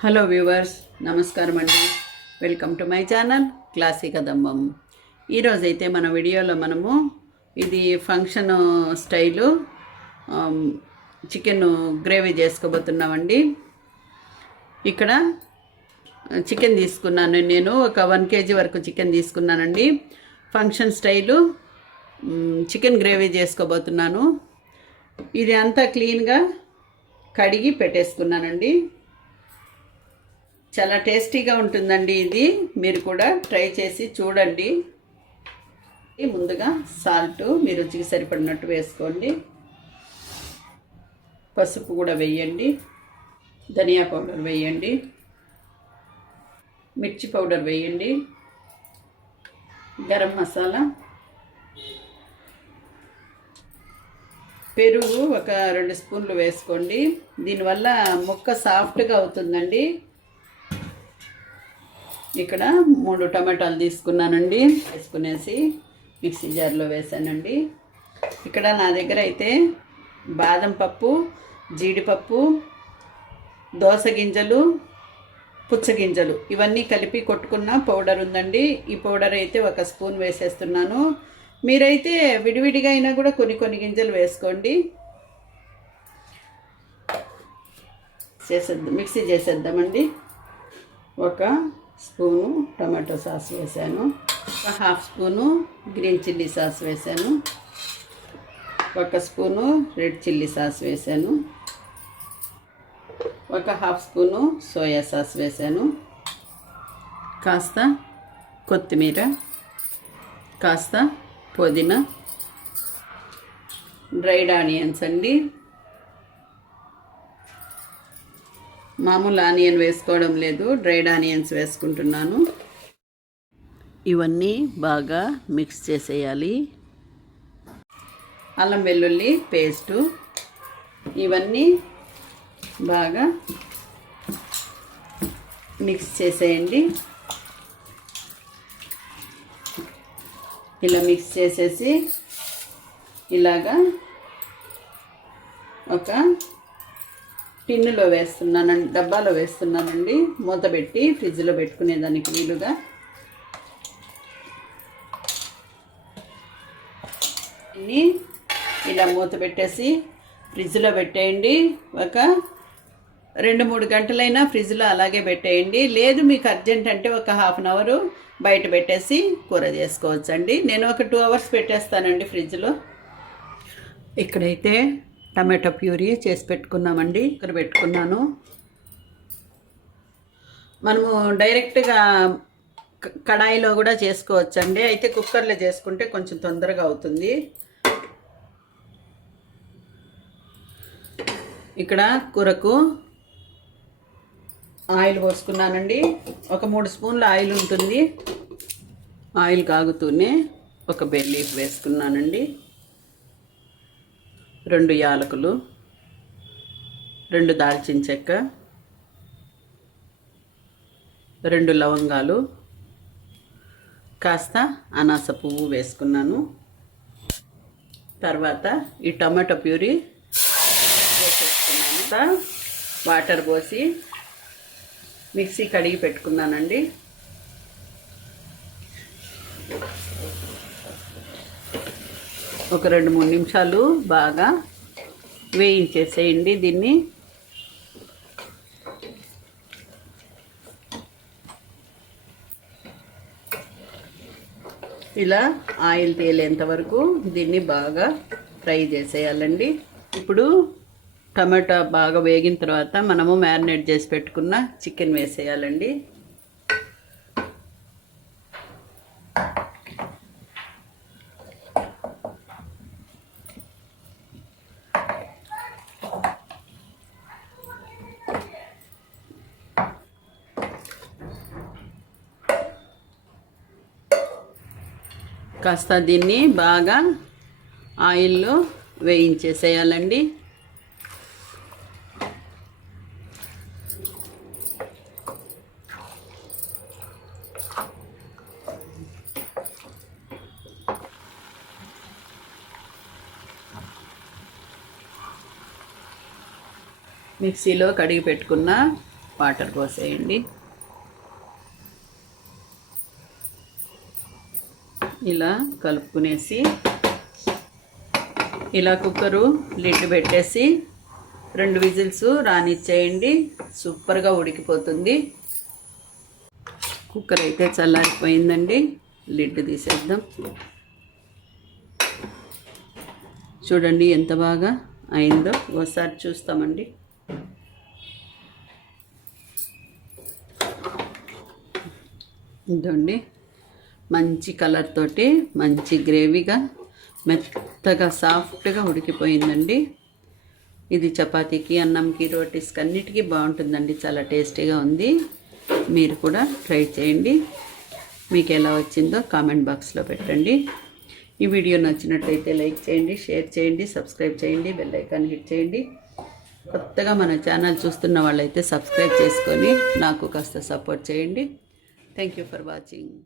Hello viewers నమస్కారం అండి. Welcome to my channel classic Kadambam. ఈరోజైతే మన వీడియోలో మనము ఇది ఫంక్షన్ స్టైలు చికెన్ గ్రేవీ చేసుకోబోతున్నామండి. ఇక్కడ చికెన్ తీసుకున్నాను నేను ఒక వన్ కేజీ వరకు చికెన్ తీసుకున్నానండి. ఫంక్షన్ స్టైలు చికెన్ గ్రేవీ చేసుకోబోతున్నాను. ఇది అంతా క్లీన్గా కడిగి పెట్టేసుకున్నానండి. చాలా టేస్టీగా ఉంటుందండి ఇది. మీరు కూడా ట్రై చేసి చూడండి. ముందుగా సాల్ట్ మీ రుచికి సరిపడినట్టు వేసుకోండి. పసుపు కూడా వేయండి. ధనియా పౌడర్ వేయండి. మిర్చి పౌడర్ వేయండి. గరం మసాలా. పెరుగు ఒక రెండు స్పూన్లు వేసుకోండి. దీనివల్ల ముక్క సాఫ్ట్గా అవుతుందండి. ఇక్కడ మూడు టమాటాలు తీసుకున్నానండి. వేసుకునేసి మిక్సీ జార్లో వేసానండి. ఇక్కడ నా దగ్గర అయితే బాదం పప్పు జీడిపప్పు దోస గింజలు పుచ్చగింజలు ఇవన్నీ కలిపి కొట్టుకున్న పౌడర్ ఉందండి. ఈ పౌడర్ అయితే ఒక స్పూన్ వేసేస్తున్నాను. మీరైతే విడివిడిగా అయినా కూడా కొన్ని కొన్ని గింజలు వేసుకోండి. చేసేద్దాం మిక్సీ చేసేద్దామండి. ఒక స్పూను టమాటో సాస్ వేసాను. ఒక half spoon green chilli sauce వేసాను. ఒక స్పూను రెడ్ చిల్లీ సాస్ వేసాను. ఒక హాఫ్ స్పూను సోయా సాస్ వేసాను. కాస్త కొత్తిమీర కాస్త పుదీనా డ్రైడ్ ఆనియన్స్ అండి. మామూలు ఆనియన్ వేసుకోవడం లేదు డ్రైడ్ ఆనియన్స్ వేసుకుంటున్నాను. ఇవన్నీ బాగా మిక్స్ చేసేయాలి. అల్లం వెల్లుల్లి పేస్టు ఇవన్నీ బాగా మిక్స్ చేసేయండి. ఇలా మిక్స్ చేసేసి ఇలాగా ఒక టిన్నులో వేస్తున్నానండి డబ్బాలో వేస్తున్నానండి. మూత పెట్టి ఫ్రిడ్జ్లో పెట్టుకునేదానికి వీలుగా. ఇన్ని ఇలా మూత పెట్టేసి ఫ్రిడ్జ్లో పెట్టేయండి. ఒక రెండు మూడు గంటలైనా ఫ్రిడ్జ్లో అలాగే పెట్టేయండి. లేదు మీకు అర్జెంట్ అంటే ఒక హాఫ్ అన్ అవరు బయట పెట్టేసి కూర చేసుకోవచ్చండి. నేను ఒక టూ అవర్స్ పెట్టేస్తానండి ఫ్రిడ్జ్లో. ఇక్కడైతే టమాటో ప్యూరీ చేసి పెట్టుకున్నామండి ఇక్కడ పెట్టుకున్నాను. మనము డైరెక్ట్గా క- కడాయిలో కూడా చేసుకోవచ్చండి. అయితే కుక్కర్లో చేసుకుంటే కొంచెం తొందరగా అవుతుంది. ఇక్కడ కూరకు ఆయిల్ పోసుకున్నానండి. ఒక మూడు స్పూన్ల ఆయిల్ ఉంటుంది. ఆయిల్ కాగుతూనే ఒక బెల్లీఫ్ వేసుకున్నానండి. రెండు యాలకులు రెండు దాల్చిన చెక్క రెండు లవంగాలు కాస్త అనాస పువ్వు వేసుకున్నాను. తర్వాత ఈ టమాటో ప్యూరీ వేసేసుకున్నాను. వాటర్ పోసి మిక్సీ కడిగి పెట్టుకున్నానండి. ఒక రెండు మూడు నిమిషాలు బాగా వేయించేసేయండి దీన్ని. ఇలా ఆయిల్ తేలేంత వరకు దీన్ని బాగా ఫ్రై చేసేయాలండి. ఇప్పుడు టమాటా బాగా వేగిన తర్వాత మనము మ్యారినేట్ చేసి పెట్టుకున్న చికెన్ వేసేయాలండి. కాస్త దీన్ని బాగా ఆయిల్లో వేయించేసేయాలండి. మిక్సీలో కడిగి పెట్టుకున్న వాటర్ పోసేయండి. ఇలా కలుపుకునేసి ఇలా కుక్కరు లిడ్ పెట్టేసి రెండు విజిల్స్ రానిచ్చేయండి. సూపర్గా ఉడికిపోతుంది. కుక్కర్ అయితే చల్లారిపోయిందండి. లిడ్ తీసేద్దాం. చూడండి ఎంత బాగా అయిందో. ఒకసారి చూస్తామండి. ఇదండి. మంచి కలర్ తోటి మంచి గ్రేవీగా మెత్తగా సాఫ్ట్గా ఉడికిపోయిందండి. ఇది చపాతీకి అన్నంకి రోటీస్కి అన్నిటికీ బాగుంటుందండి. చాలా టేస్టీగా ఉంది. మీరు కూడా ట్రై చేయండి. మీకు ఎలా వచ్చిందో కామెంట్ బాక్స్లో పెట్టండి. ఈ వీడియో నచ్చినట్లయితే లైక్ చేయండి షేర్ చేయండి సబ్స్క్రైబ్ చేయండి బెల్ ఐకాన్ హిట్ చేయండి. కొత్తగా మన ఛానల్ చూస్తున్న వాళ్ళైతే సబ్స్క్రైబ్ చేసుకొని నాకు కాస్త సపోర్ట్ చేయండి. Thank you for watching.